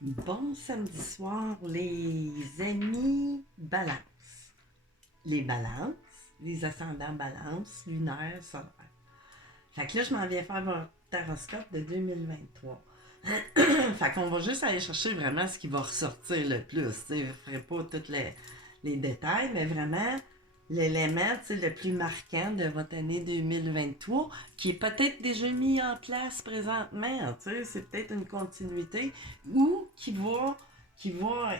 Bon samedi soir, les amis balance. Les balances, les ascendants balance, lunaire, solaire. Fait que là, je m'en viens faire mon taroscope de 2023. Fait qu'on va juste aller chercher vraiment ce qui va ressortir le plus. Je ne ferai pas tous les détails, mais vraiment l'élément le plus marquant de votre année 2023, qui est peut-être déjà mis en place présentement. C'est peut-être une continuité ou qui va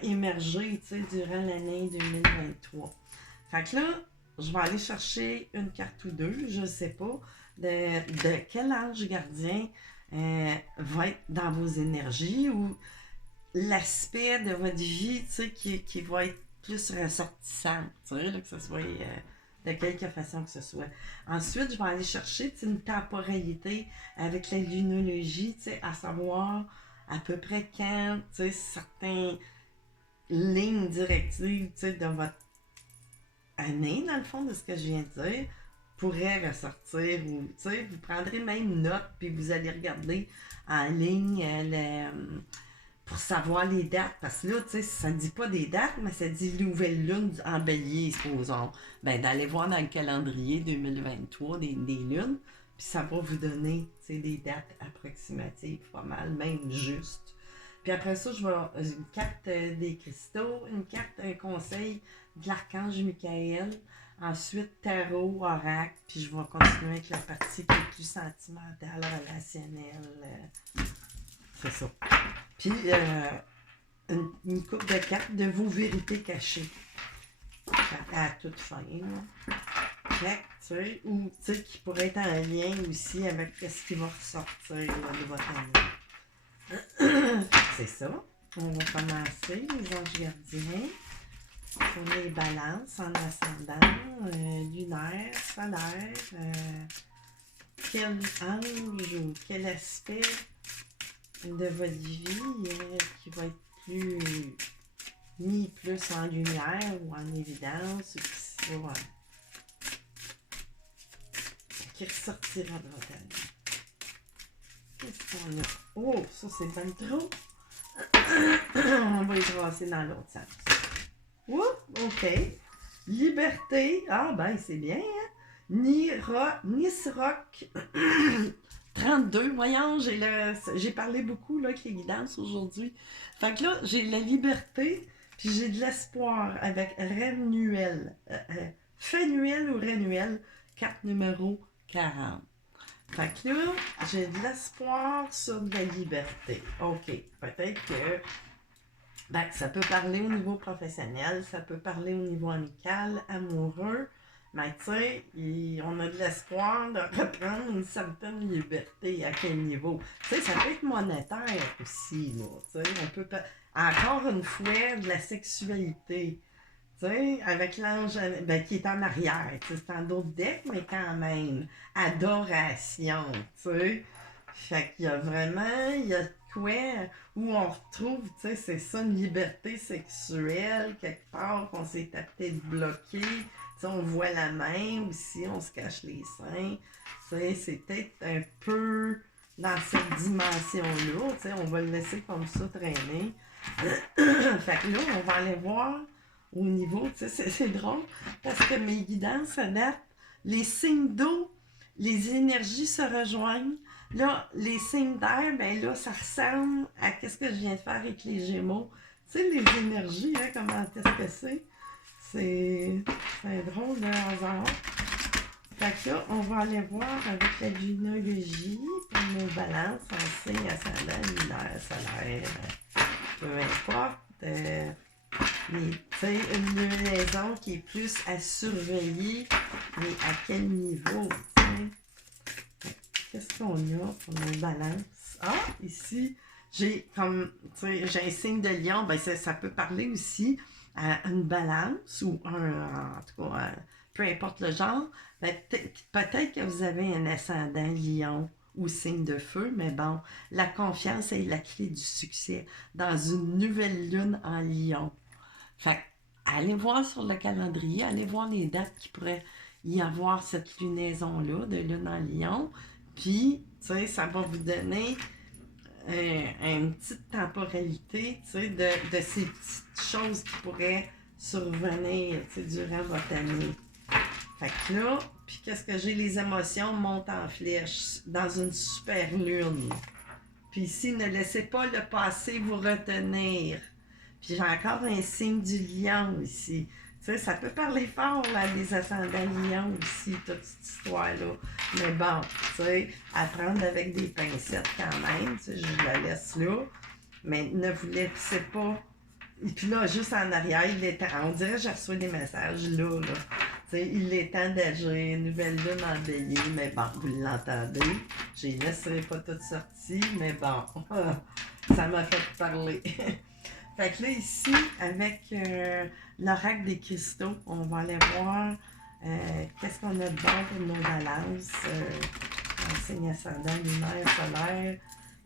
émerger durant l'année 2023. Fait que là, je vais aller chercher une carte ou deux, je sais pas, de quel ange gardien va être dans vos énergies ou l'aspect de votre vie qui va être plus ressortissant, que ce soit de quelque façon que ce soit. Ensuite, je vais aller chercher une temporalité avec la lunologie, à savoir à peu près quand certaines lignes directives de votre année, dans le fond, de ce que je viens de dire, pourrait ressortir. Ou, vous prendrez même note, puis vous allez regarder en ligne pour savoir les dates. Parce que là, ça ne dit pas des dates, mais ça dit nouvelle lune en bélier, supposons. Ben, d'aller voir dans le calendrier 2023 des lunes, puis ça va vous donner des dates approximatives, pas mal, même juste. Puis après ça, je vais une carte des cristaux, une carte, un conseil de l'archange Michael. Ensuite, tarot, oracle. Puis je vais continuer avec la partie qui est plus sentimentale, relationnelle. C'est ça. Puis une coupe de cartes de vos vérités cachées. À toute fin. Ou qui pourrait être en lien aussi avec ce qui va ressortir de votre année. C'est ça. On va commencer, les anges gardiens. Pour les balances en ascendant, lunaire, solaire, quel ange ou quel aspect de votre vie qui va être plus mis plus en lumière ou en évidence ou qui ressortira de votre année. Qu'est-ce qu'on a? Oh, ça c'est ben trop. On va y brasser dans l'autre sens. Ouh, ok. Liberté. Ah, ben, c'est bien, hein? Nisrock 32. Voyons, j'ai parlé beaucoup là, avec les guidances aujourd'hui. Fait que là, j'ai la liberté, puis j'ai de l'espoir avec Renuel. Fenuel ou Renuel, carte numéro 40. Fait que là, j'ai de l'espoir sur de la liberté. OK. Peut-être que ça peut parler au niveau professionnel, ça peut parler au niveau amical, amoureux, mais tu sais, on a de l'espoir de reprendre une certaine liberté. À quel niveau? Tu sais, ça peut être monétaire aussi, là. Tu sais, on peut encore une fois de la sexualité. Tu sais, avec l'ange qui est en arrière. C'est en d'autres decks, mais quand même. Adoration, tu sais. Fait qu'il y a vraiment, il y a quoi où on retrouve, tu sais, c'est ça, une liberté sexuelle, quelque part, qu'on s'est peut-être bloqué. Tu sais, on voit la main aussi, on se cache les seins. Tu sais, c'est peut-être un peu dans cette dimension-là. Tu sais, on va le laisser comme ça traîner. Fait que là, on va aller voir au niveau, tu sais, c'est drôle, parce que mes guidances adaptent les signes d'eau, les énergies se rejoignent. Là, les signes d'air, ben là, ça ressemble à ce que je viens de faire avec les Gémeaux. Tu sais, les énergies, hein, comment est-ce que c'est? C'est un drôle de hasard. Fait que là, on va aller voir avec la lunologie pour nos balances en signe ascendant, lunaire, solaire, peu importe. Mais tu sais, une lunaison qui est plus à surveiller, mais à quel niveau? Qu'est-ce qu'on a pour nos balances? Ah, ici, j'ai comme, tu sais, j'ai un signe de lion, ben ça peut parler aussi à une balance ou en tout cas, peu importe le genre. Ben, peut-être que vous avez un ascendant lion ou signe de feu, mais bon, la confiance est la clé du succès dans une nouvelle lune en lion. Fait allez voir sur le calendrier, allez voir les dates qui pourraient y avoir cette lunaison-là de lune en lion. Puis, tu sais, ça va vous donner une petite temporalité, tu sais, de ces petites choses qui pourraient survenir, tu sais, durant votre année. Fait que là, puis qu'est-ce que j'ai? Les émotions montent en flèche dans une super lune. Puis ici, ne laissez pas le passé vous retenir. Puis j'ai encore un signe du lion ici. Tu sais, ça peut parler fort, là, des ascendants lions aussi, toute cette histoire-là. Mais bon, tu sais, à prendre avec des pincettes quand même, tu sais, je la laisse là. Mais ne vous laissez pas. Et puis là, juste en arrière, il est temps. On dirait que j'ai reçu des messages là, là. Tu sais, il est temps d'agir, nouvelle lune en bélier, mais bon, vous l'entendez. Je ne laisserai pas toute sortie, mais bon, ça m'a fait parler. Fait que là, ici, avec l'oracle des cristaux, on va aller voir qu'est-ce qu'on a de bon pour nos balances. En signe ascendant, lunaire, solaire.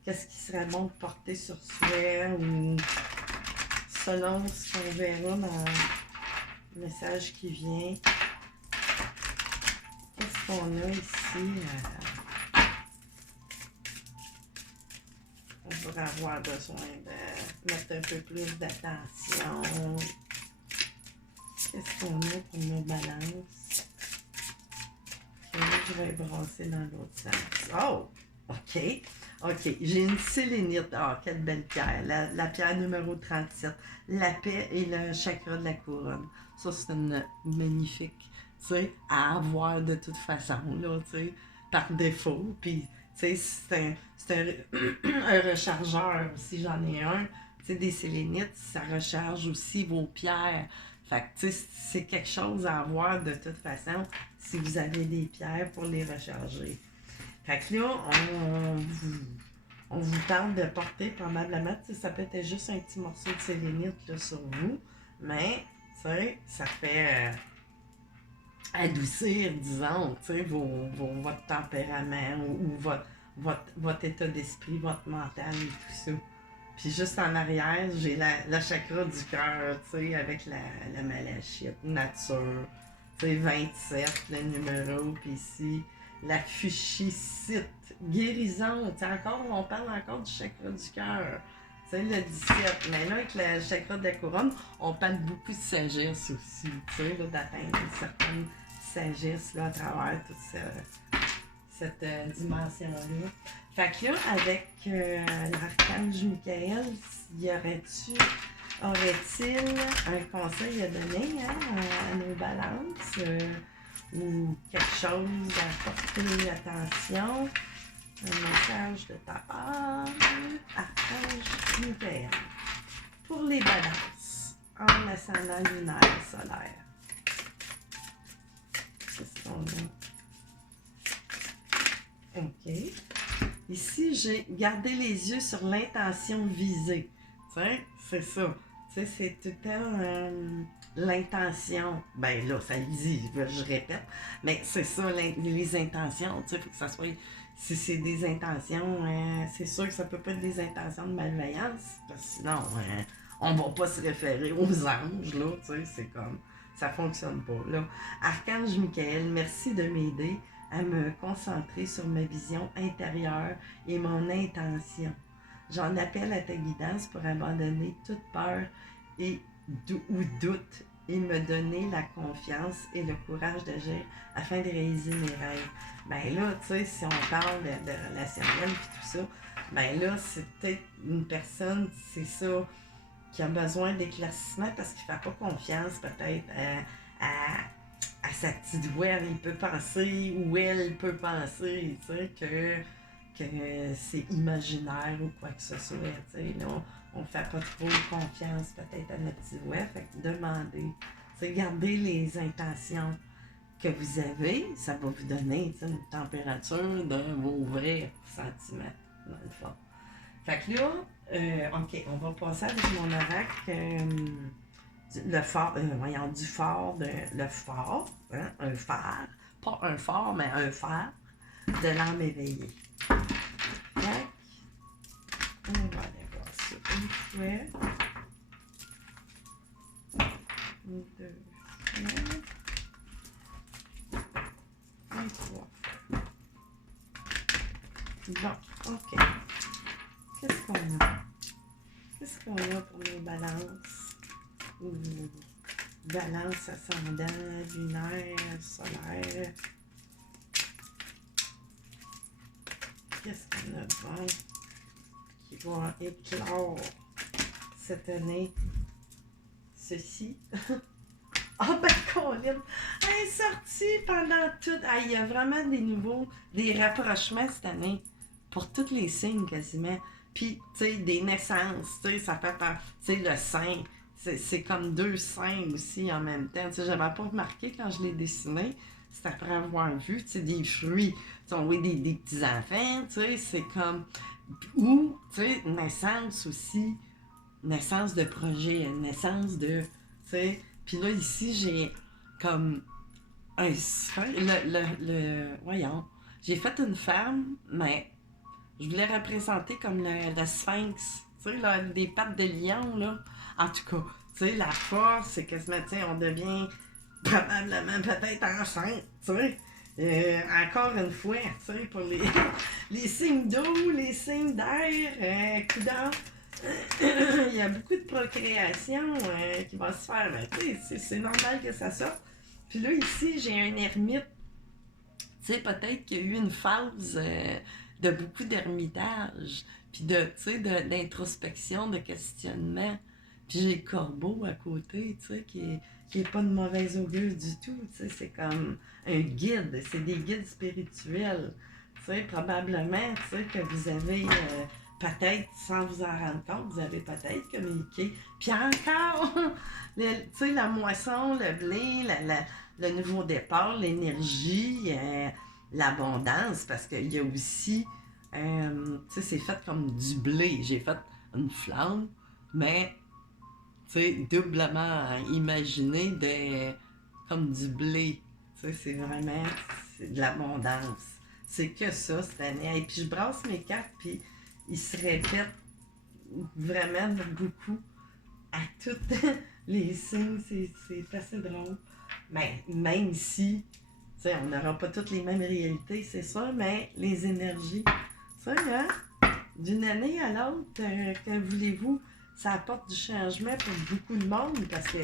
Qu'est-ce qui serait bon de porter sur soi ou selon ce qu'on verra dans le message qui vient. Qu'est-ce qu'on a ici? On pourrait avoir besoin de mettre un peu plus d'attention. Qu'est-ce qu'on a pour nos balances? Et là, je vais brasser dans l'autre sens. Oh! OK. OK. J'ai une sélénite. Oh, quelle belle pierre. La pierre numéro 37. La paix et le chakra de la couronne. Ça, c'est une magnifique, tu sais, à avoir de toute façon, là, tu sais, par défaut. Puis, tu sais, c'est un rechargeur, si j'en ai un. Tu sais, des sélénites, ça recharge aussi vos pierres. Fait que, tu sais, c'est quelque chose à avoir de toute façon si vous avez des pierres pour les recharger. Fait que là, on vous tente de porter probablement, tu sais, ça peut être juste un petit morceau de sélénite là, sur vous, mais, tu sais, ça fait adoucir, disons, tu sais, votre tempérament ou votre état d'esprit, votre mental et tout ça. Puis juste en arrière, j'ai la chakra du cœur, tu sais, avec la malachite, nature, tu sais, 27, le numéro, puis ici, la fuchsicite, guérison, tu sais, encore, on parle encore du chakra du cœur, tu sais, le 17. Mais là, avec le chakra de la couronne, on parle beaucoup de sagesse aussi, tu sais, là, d'atteindre une certaine sagesse, là, à travers toute cette dimension-là. Fait que là, avec l'archange Michael, aurait-il un conseil à donner à nos balances ou quelque chose à porter attention? Un message de ta part, archange Michael. Pour les balances, en ascendant lunaire solaire. Qu'est-ce qu'on a? OK. Ici, j'ai gardé les yeux sur l'intention visée. Tu sais, c'est ça. Tu sais, c'est tout le temps l'intention. Ben là, ça le dit, je répète. Mais c'est ça, les intentions. Tu sais, il faut que ça soit... Si c'est des intentions, c'est sûr que ça peut pas être des intentions de malveillance. Parce que sinon, on va pas se référer aux anges, là. Tu sais, c'est comme... Ça fonctionne pas, là. Archange Michael, merci de m'aider à me concentrer sur ma vision intérieure et mon intention. J'en appelle à ta guidance pour abandonner toute peur ou doute et me donner la confiance et le courage d'agir afin de réaliser mes rêves. Ben là, tu sais, si on parle de relationnel et tout ça, ben là, c'est peut-être une personne, c'est ça, qui a besoin d'éclaircissement parce qu'il ne fait pas confiance peut-être à sa petite voix. Il peut penser ou elle peut penser, tu sais, que c'est imaginaire ou quoi que ce soit, tu sais. On ne fait pas trop confiance peut-être à notre petite voix. Fait que demandez, tu sais, gardez les intentions que vous avez, ça va vous donner une température de vos vrais sentiments, dans le fond. Fait que là, OK, on va passer avec mon oracle, le phare, du phare, le phare, hein, un phare, pas un phare, mais un phare de l'âme éveillée. Tac, on va aller voir ça une fois, deux fois, et trois. Bon, OK. Qu'est-ce qu'on a? Qu'est-ce qu'on a pour nos balances? Balance ascendant, lunaire, solaire. Qu'est-ce qu'on a de bon qui va éclore cette année? Ceci. Ah ben, Colin! Elle est sortie pendant tout. Ah, il y a vraiment des rapprochements cette année pour tous les signes quasiment. Puis, tu sais, des naissances, tu sais, ça fait par, tu sais, le sein. C'est comme deux seins aussi en même temps. Tu sais, j'avais pas remarqué quand je l'ai dessiné. C'est après avoir vu, tu sais, des fruits. Tu sais, on voit des petits-enfants, tu sais, c'est comme... Ou, tu sais, naissance aussi. Naissance de projet, naissance de... Tu sais, puis là, ici, j'ai comme un sphinx. Voyons. J'ai fait une femme, mais je voulais représenter comme le sphinx. Tu sais, là, des pattes de lion, là. En tout cas, tu sais, la force, c'est quasiment, tu sais, on devient probablement peut-être enceinte, tu sais. Encore une fois, tu sais, pour les signes d'eau, les signes d'air, coudonc, il y a beaucoup de procréation qui va se faire. Ben, tu sais, c'est normal que ça sorte. Puis là, ici, j'ai un ermite. Tu sais, peut-être qu'il y a eu une phase de beaucoup d'ermitage, puis d'introspection, de questionnement. Puis j'ai le corbeau à côté, tu sais, qui est pas de mauvaise augure du tout. Tu sais, c'est comme un guide, c'est des guides spirituels. Tu sais, probablement, tu sais, que vous avez peut-être, sans vous en rendre compte, vous avez peut-être communiqué. Puis encore, tu sais, la moisson, le blé, le nouveau départ, l'énergie, l'abondance, parce qu'il y a aussi, tu sais, c'est fait comme du blé. J'ai fait une flamme, mais, tu sais, doublement imaginé comme du blé. Tu sais, c'est de l'abondance. C'est que ça cette année. Et puis je brasse mes cartes, puis ils se répètent vraiment beaucoup à toutes les signes. C'est assez drôle. Mais même si, tu sais, on n'aura pas toutes les mêmes réalités, c'est ça, mais les énergies, tu sais, hein, d'une année à l'autre, que voulez-vous, ça apporte du changement pour beaucoup de monde, parce que,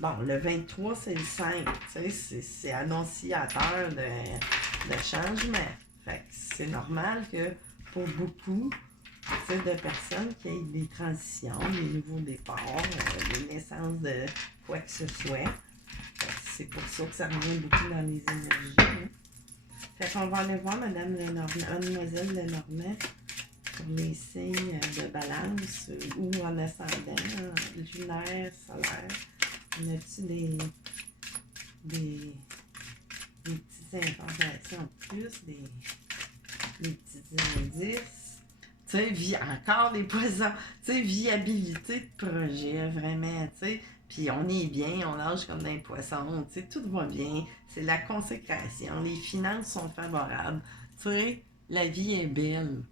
bon, le 23, c'est le 5, tu sais, c'est annonciateur de changement. Fait que c'est normal que pour beaucoup, tu sais, de personnes qui aient des transitions, des nouveaux départs, des naissances de quoi que ce soit. C'est pour ça que ça revient beaucoup dans les énergies. Hein. Fait qu'on va aller voir Madame Lenormand, Mademoiselle Lenormand pour les signes de balance ou en ascendant, lunaire, solaire. On a-tu des petites informations en plus, des petits indices? Tu sais, encore les poisons, tu sais, viabilité de projet, vraiment, tu sais. Puis on est bien, on nage comme des poissons, tu sais, tout va bien. C'est la consécration, les finances sont favorables. Tu sais, la vie est belle.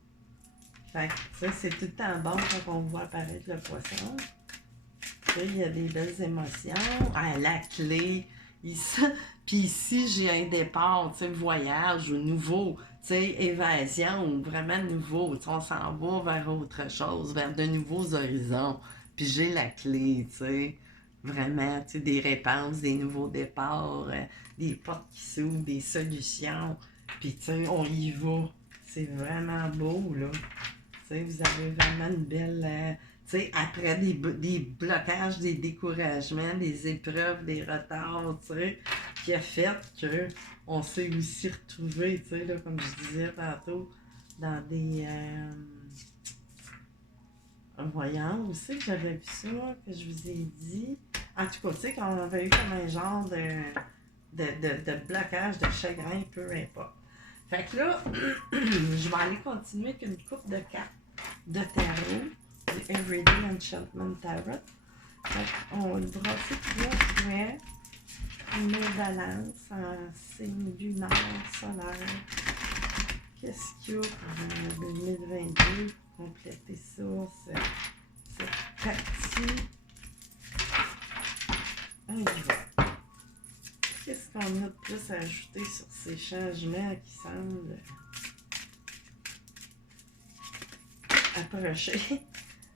Fait que, tu sais, c'est tout le temps bon quand on voit apparaître le poisson. Tu sais, il y a des belles émotions. Ah, la clé. Ici, puis ici, j'ai un départ, tu sais, voyage ou nouveau, tu sais, évasion ou vraiment nouveau. Tu sais, on s'en va vers autre chose, vers de nouveaux horizons. Puis j'ai la clé, tu sais. Vraiment, tu sais, des réponses, des nouveaux départs, des portes qui s'ouvrent, des solutions. Puis, tu sais, on y va. C'est vraiment beau, là. Tu sais, vous avez vraiment une belle... tu sais, après des blocages, des découragements, des épreuves, des retards, tu sais, qui a fait qu'on s'est aussi retrouvé, tu sais, là, comme je disais tantôt, dans des... voyons, où c'est que j'avais vu ça, que je vous ai dit? En tout cas, tu sais, quand on avait eu comme un genre de blocage, de chagrin, peu importe. Fait que là, je vais aller continuer avec une coupe de cartes de tarot, du Everyday Enchantment Tarot. Fait qu'on va le brasser 3 fois. Nos balances en signe lunaire, solaire. Qu'est-ce qu'il y a pour 2022 pour compléter ça, cette partie? On y va. Qu'est-ce qu'on a de plus à ajouter sur ces changements qui semblent... approcher.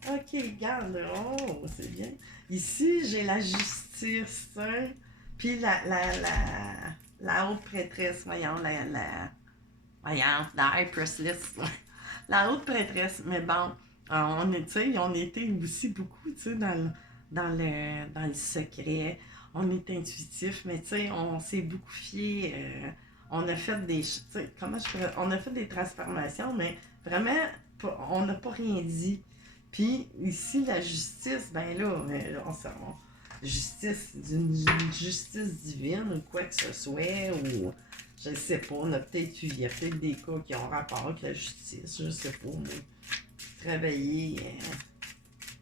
OK, regarde. Oh, c'est bien. Ici, j'ai la justice. Hein? Puis la haute prêtresse, voyons, voyons, la high priestess. La haute prêtresse. Mais bon, on était aussi beaucoup, tu sais, dans le secret. On est intuitif, mais tu sais, on s'est beaucoup fié. On a fait des, tu sais, on a fait des transformations, mais vraiment, on n'a pas rien dit. Puis ici, la justice, ben là, justice, d'une justice divine ou quoi que ce soit, ou je sais pas, il y a peut-être des cas qui ont rapport avec la justice, je sais pas, mais travailler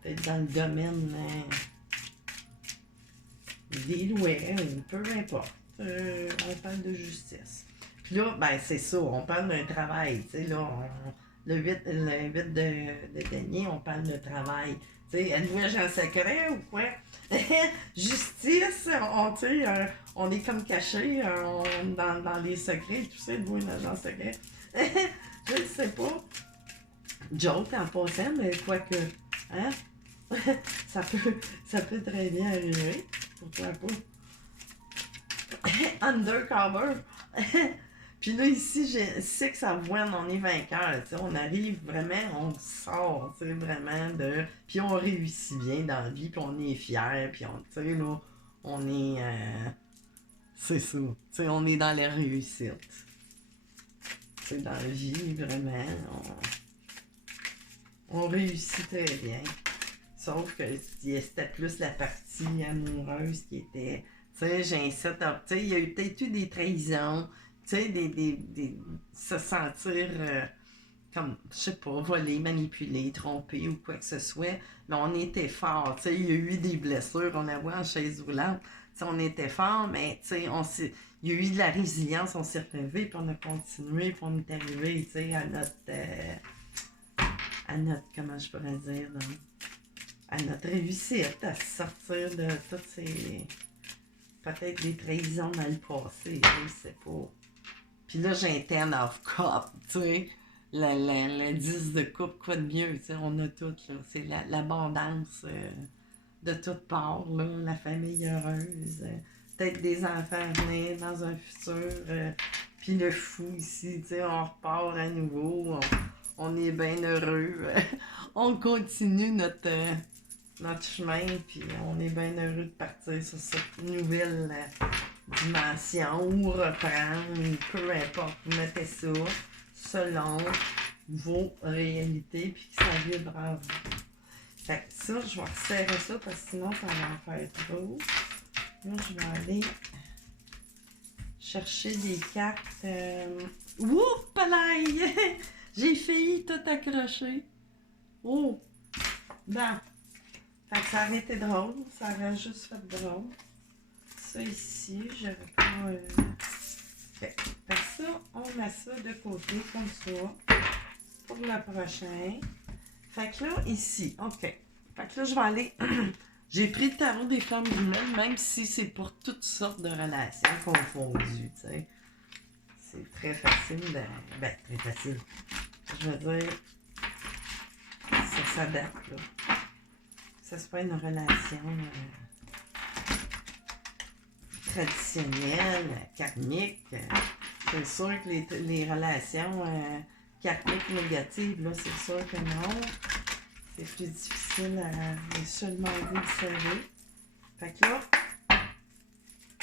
peut-être dans le domaine des lois, ou peu importe, on parle de justice. Puis là, ben c'est ça, on parle d'un travail, tu sais, là, le 8 de denier, on parle de travail. Tu sais, êtes-vous agent secret ou quoi? Justice, on est comme caché dans les secrets, tu sais, êtes-vous un agent secret? Je ne sais pas. Joke en passant, mais quoique, hein? ça peut très bien arriver. Pourquoi pas? Undercover. Puis là, ici, je sais que ça voit, on est vainqueur. On arrive vraiment, on sort, vraiment de. Puis on réussit bien dans la vie, puis on est fiers, puis tu sais, là, on est. C'est ça. On est dans la réussite. Dans la vie, vraiment, on réussit très bien. Sauf que c'était plus la partie amoureuse qui était. Tu sais, j'ai un setup. Tu sais, il y a peut-être eu des trahisons. Tu sais, se sentir comme, je sais pas, volé, manipulé, trompé ou quoi que ce soit. Mais on était fort. Tu sais, il y a eu des blessures. On a vu en chaise roulante. Tu sais, on était fort, mais tu sais, il y a eu de la résilience. On s'est relevé, puis on a continué, puis on est arrivé, tu sais, à notre, comment je pourrais dire, à notre réussite, à se sortir de toutes ces. Peut-être des trahisons dans le passé, je sais pas. Puis là, j'ai un 10 of cup, tu sais. Le 10 de coupe, quoi de mieux, tu sais. On a tout, là. C'est l'abondance de toutes parts, là. La famille heureuse. Peut-être des enfants à venir dans un futur. Puis le fou ici, tu sais. On repart à nouveau. On est bien heureux. On continue notre chemin, puis on est bien heureux de partir sur cette nouvelle dimension ou reprendre, peu importe, vous mettez ça selon vos réalités, puis que ça vibre en vous. Fait que ça, je vais resserrer ça parce que sinon ça va en faire trop. Là, je vais aller chercher des cartes. Oups, palaille! J'ai failli tout accrocher. Oh! Bon. Fait que ça aurait été drôle. Ça aurait juste fait drôle. Ça ici, j'aurais pas. Fait que ça, on met ça de côté comme ça. Pour le prochain. Fait que là, ici, OK. Fait que là, je vais aller. J'ai pris le tarot des femmes humaines, même si c'est pour toutes sortes de relations confondues, tu sais. C'est très facile de. Ben, très facile. Je veux dire, ça s'adapte, là. Que ce soit une relation traditionnelle, karmique. C'est sûr que les relations karmiques négatives, là, c'est sûr que non. C'est plus difficile à seulement observer. Fait que là,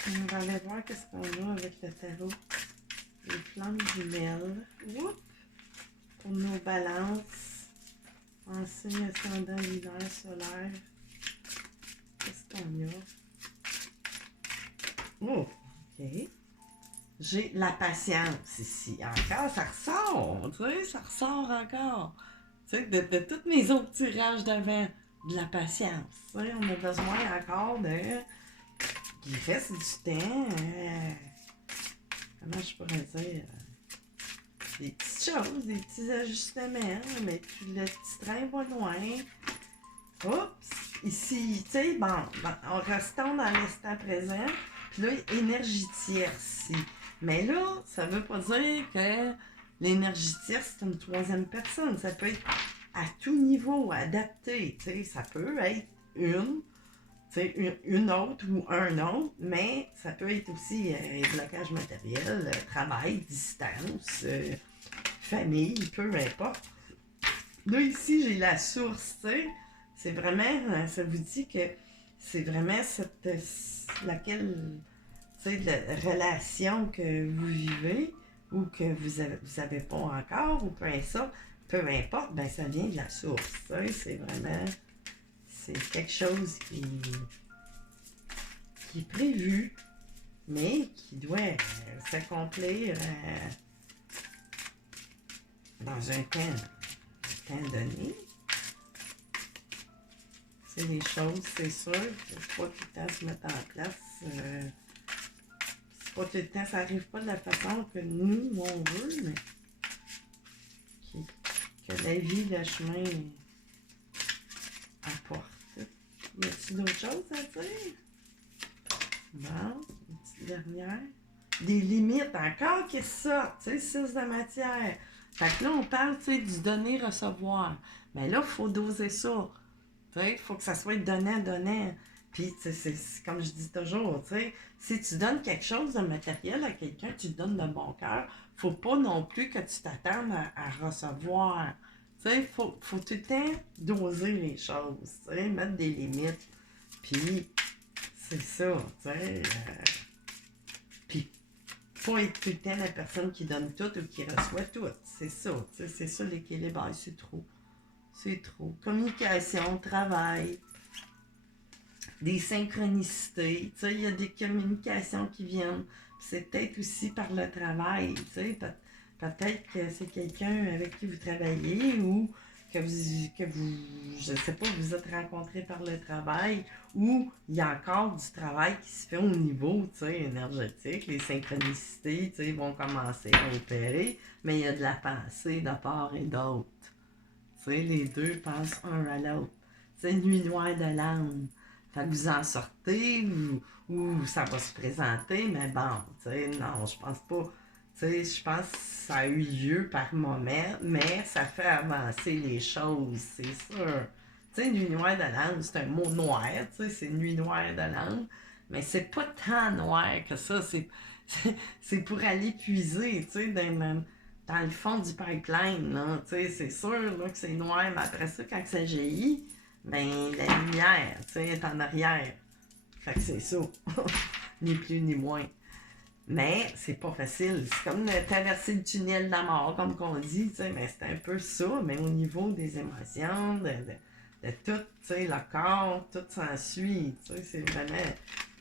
on va aller voir qu'est-ce qu'on a avec le tarot. Les flammes jumelles. Oups! Pour nos balances. En signe ascendant lunaire solaire. Qu'est-ce qu'on a? Oh! OK. J'ai la patience ici. Encore, ça ressort. Tu sais, ça ressort encore. Tu sais, de tous mes autres tirages d'avant, de la patience. Tu sais, on a besoin encore de. Il reste du temps. Comment je pourrais dire? Des petites choses, des petits ajustements, mais le petit train va loin. Oups! Ici, tu sais, bon, en restant dans l'instant présent, puis là, énergie tierce ici. Mais là, ça veut pas dire que l'énergie tierce, c'est une troisième personne. Ça peut être à tout niveau, adapté. Tu sais, ça peut être une autre ou un autre, mais ça peut être aussi blocage matériel, travail, distance, famille, peu importe. Là, ici, j'ai la source, tu sais. C'est vraiment, ça vous dit que c'est vraiment laquelle, tu sais, la relation que vous vivez ou que vous avez pas encore, ou peu importe, ben ça vient de la source, tu sais. C'est vraiment, c'est quelque chose qui est prévu, mais qui doit s'accomplir dans un temps donné. C'est les choses, c'est sûr, c'est pas tout le temps se mettre en place. C'est pas tout le temps, ça arrive pas de la façon que nous, on veut, mais que la vie, le chemin apporte. Y a-t-il d'autres choses à dire? Bon, une petite dernière. Des limites encore qui sortent, tu sais, 6 de matière. Fait que là, on parle, tu sais, du donner-recevoir. Mais là, il faut doser ça. Tu sais, il faut que ça soit donnant. Puis, tu sais, c'est comme je dis toujours, tu sais, si tu donnes quelque chose de matériel à quelqu'un, tu le donnes de bon cœur, faut pas non plus que tu t'attendes à recevoir. Tu sais, faut tout le temps doser les choses, tu sais, mettre des limites. Puis, c'est ça, tu sais. Puis, pas être tout le temps la personne qui donne tout ou qui reçoit tout. C'est ça, tu sais, c'est ça l'équilibre. Ah, c'est trop. C'est trop. Communication, travail, des synchronicités. Tu sais, il y a des communications qui viennent. C'est peut-être aussi par le travail. Tu sais, peut-être que c'est quelqu'un avec qui vous travaillez ou que vous, je sais pas, vous êtes rencontrés par le travail ou il y a encore du travail qui se fait au niveau, tu sais, énergétique. Les synchronicités, tu sais, vont commencer à opérer, mais il y a de la pensée de part et d'autre. Tu sais, les deux passent un à l'autre. C'est une nuit noire de l'âme. Fait que vous en sortez ou ça va se présenter, mais bon, tu sais, non, je pense pas. Tu sais, je pense que ça a eu lieu par moment, mais ça fait avancer les choses, c'est sûr. Tu sais, nuit noire de l'âme, c'est un mot noir, tu sais, c'est nuit noire de l'âme, mais c'est pas tant noir que ça, c'est pour aller puiser, tu sais, dans le fond du pipeline, là, tu sais, c'est sûr là, que c'est noir, mais après ça, quand ça jaillit, ben la lumière, tu sais, est en arrière. Fait que c'est ça, ni plus ni moins. Mais c'est pas facile, c'est comme traverser le tunnel de la mort, comme qu'on dit, tu sais, mais c'est un peu ça, mais au niveau des émotions, de tout, tu sais, le corps, tout s'ensuit, tu sais, c'est vraiment,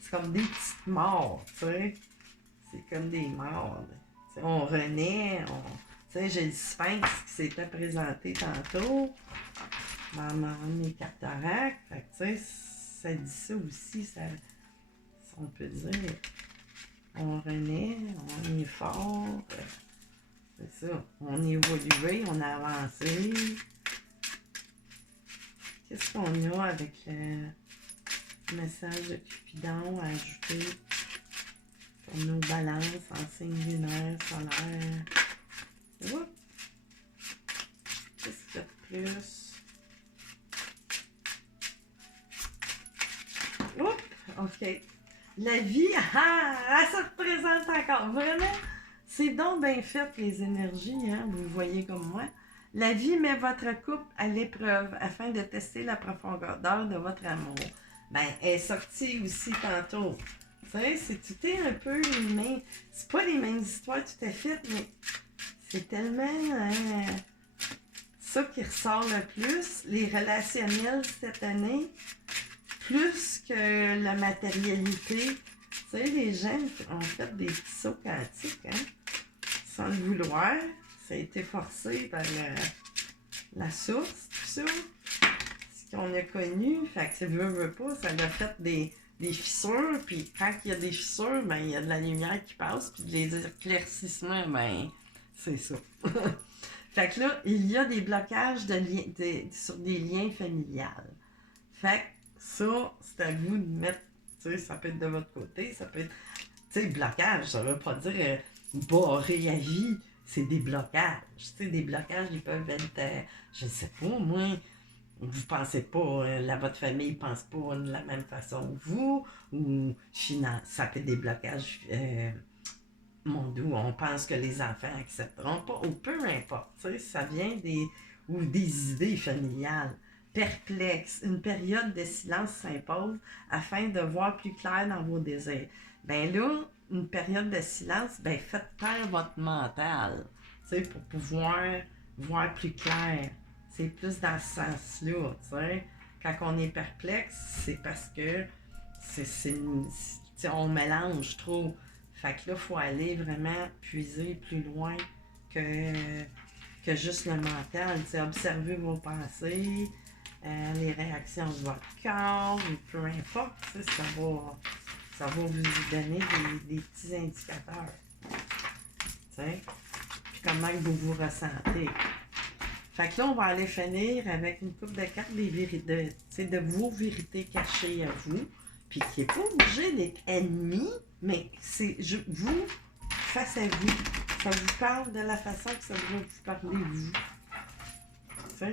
c'est comme des petites morts, tu sais, c'est comme des morts, tu sais, on renaît, tu sais, j'ai le sphinx qui s'était présenté tantôt dans mes cataractes, fait que, tu sais, ça dit ça aussi, ça, on peut dire, on renaît, on est fort, c'est ça, on est évolué, on a avancé. Qu'est-ce qu'on a avec le message de Cupidon à ajouter pour nos balances en signe lunaire, solaire? Oups! Qu'est-ce qu'il y a de plus? Oups! OK. La vie, elle se représente encore. Vraiment, c'est donc bien fait, les énergies, hein? Vous voyez comme moi. La vie met votre couple à l'épreuve afin de tester la profondeur de votre amour. Ben, elle est sortie aussi tantôt. Tu sais, c'est tout est un peu les mêmes. C'est pas les mêmes histoires tout à fait, mais c'est tellement ça qui ressort le plus. Les relationnels cette année, plus que la matérialité. Tu sais, les gens ont fait des petits sauts quantiques, hein, sans le vouloir. Ça a été forcé par la source, tout ça. Ce qu'on a connu, fait que ça veut pas, ça a fait des fissures, puis quand il y a des fissures, ben il y a de la lumière qui passe, puis les éclaircissements, ben c'est ça. Fait que là, il y a des blocages sur des liens familiales. Fait que ça, c'est à vous de mettre, tu sais, ça peut être de votre côté, ça peut être, tu sais, blocage, ça veut pas dire barrer à vie. c'est des blocages. Tu sais, des blocages, ils peuvent être, je ne sais pas, moi, vous pensez pas, votre famille ne pense pas de la même façon que vous, ou ça fait des blocages mondiaux, on pense que les enfants accepteront pas, ou peu importe, tu sais, ça vient ou des idées familiales. Perplexe, une période de silence s'impose afin de voir plus clair dans vos désirs. Ben là, une période de silence, ben faites taire votre mental, tu sais, pour pouvoir voir plus clair. C'est plus dans ce sens-là, tu sais. Quand on est perplexe, c'est parce que on mélange trop. Fait que là, il faut aller vraiment puiser plus loin que, que juste le mental. Tu sais, observer vos pensées, les réactions de votre corps, ou peu importe, tu sais, ça va vous donner des petits indicateurs. Tu sais, puis comment vous vous ressentez. Fait que là, on va aller finir avec une coupe de cartes de vos vérités cachées à vous, puis qui n'est pas obligé d'être ennemi, mais c'est vous face à vous. Ça vous parle de la façon que ça va vous parler vous.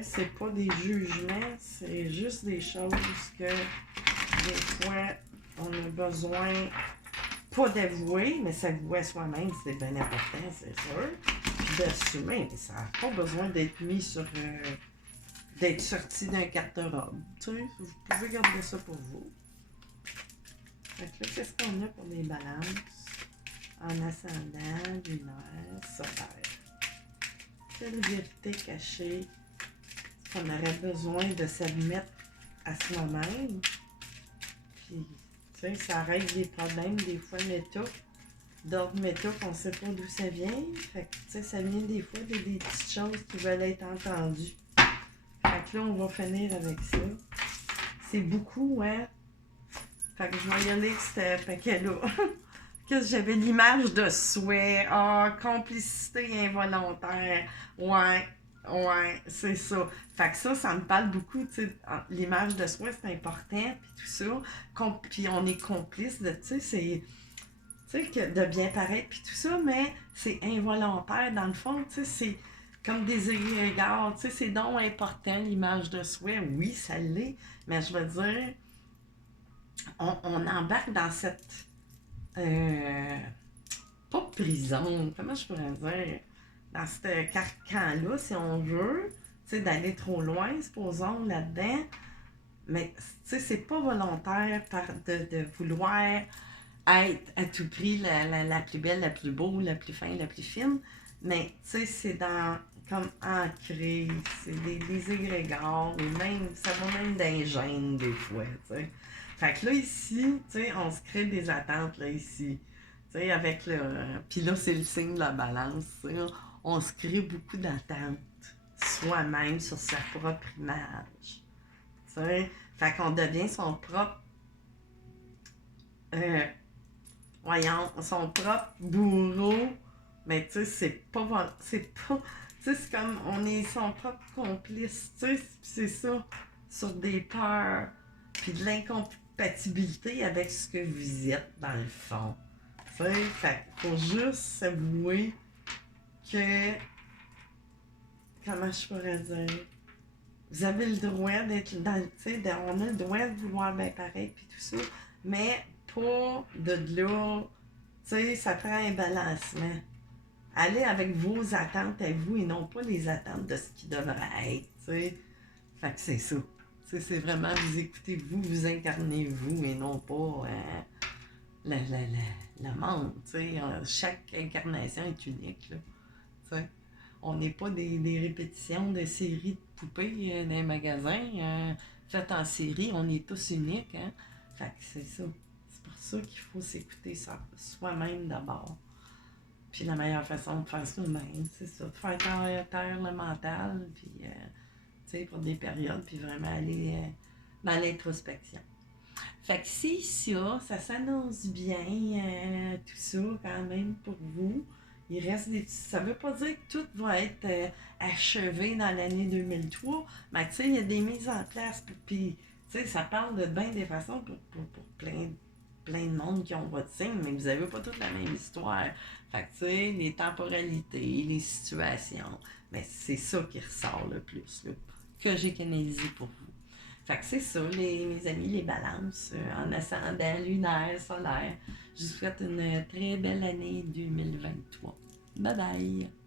C'est pas des jugements, c'est juste des choses que des fois on a besoin, pas d'avouer, mais s'avouer à soi-même, c'est bien important, c'est sûr. Puis d'assumer, mais ça n'a pas besoin d'être mis sur. D'être sorti d'un garde-robe. Tu sais, vous pouvez garder ça pour vous. Fait que là, qu'est-ce qu'on a pour les balances? En ascendant, lunaire, solaire. Quelle vérité cachée qu'on aurait besoin de s'admettre à soi-même? Puis, tu sais, ça règle des problèmes, des fois, d'ordre méta, qu'on ne sait pas d'où ça vient. Fait que, tu sais, ça vient des fois des petites choses qui veulent être entendues. Fait que là, on va finir avec ça. C'est beaucoup, hein? Fait que je vais y aller avec ce paquet-là. Que j'avais l'image de souhait. Complicité involontaire. Ouais, c'est ça. Fait que ça me parle beaucoup, tu sais. L'image de soi, c'est important, puis tout ça. Puis on est complice de, tu sais, c'est... Tu sais, de bien paraître, puis tout ça, mais c'est involontaire, dans le fond, tu sais, c'est comme des égards, tu sais, c'est donc important, l'image de soi, oui, ça l'est, mais je veux dire, on embarque dans cette, pas prison, comment je pourrais dire, dans ce carcan-là, si on veut, tu sais, d'aller trop loin, supposons, là-dedans, mais, tu sais, c'est pas volontaire de vouloir être à tout prix la plus belle, la plus beau, la plus fine, la plus fine. Mais, tu sais, c'est dans, comme ancré, c'est des égrégores, ou même, ça va même d'un gène des fois, tu sais. Fait que là, ici, tu sais, on se crée des attentes, là, ici. Tu sais, avec le... Puis là, c'est le signe de la balance, tu sais. On se crée beaucoup d'attentes soi-même sur sa propre image. Tu sais, fait qu'on devient son propre... son propre bourreau, mais tu sais, tu sais, c'est comme, on est son propre complice, tu sais, c'est ça, sur des peurs, puis de l'incompatibilité avec ce que vous êtes, dans le fond, tu sais, fait faut juste s'avouer que, comment je pourrais dire, vous avez le droit d'être dans, tu sais, on a le droit de vouloir bien pareil, puis tout ça, mais pas de là, tu sais, ça prend un balancement. Allez avec vos attentes à vous et non pas les attentes de ce qui devrait être, tu sais. Fait que c'est ça. Tu sais, c'est vraiment vous écoutez vous, vous incarnez vous et non pas le monde, tu sais. Chaque incarnation est unique, là. Tu sais. On n'est pas des répétitions de séries de poupées dans les magasins. Faites en série, on est tous uniques, hein. Fait que c'est ça. C'est pour ça qu'il faut s'écouter ça, soi-même d'abord. Puis la meilleure façon de faire ça même, c'est ça, de faire taire le mental, puis, tu sais, pour des périodes, puis vraiment aller dans l'introspection. Fait que si ça s'annonce bien, tout ça, quand même, pour vous. Il reste des petits... Ça veut pas dire que tout va être achevé dans l'année 2003, mais tu sais, il y a des mises en place, puis tu sais, ça parle de bien des façons pour plein plein de monde qui ont votre signe, mais vous n'avez pas toute la même histoire. Fait que, tu sais, les temporalités, les situations, mais c'est ça qui ressort le plus, là, que j'ai canalisé pour vous. Fait que c'est ça, mes amis, les balances, en ascendant lunaire, solaire. Je vous souhaite une très belle année 2023. Bye bye!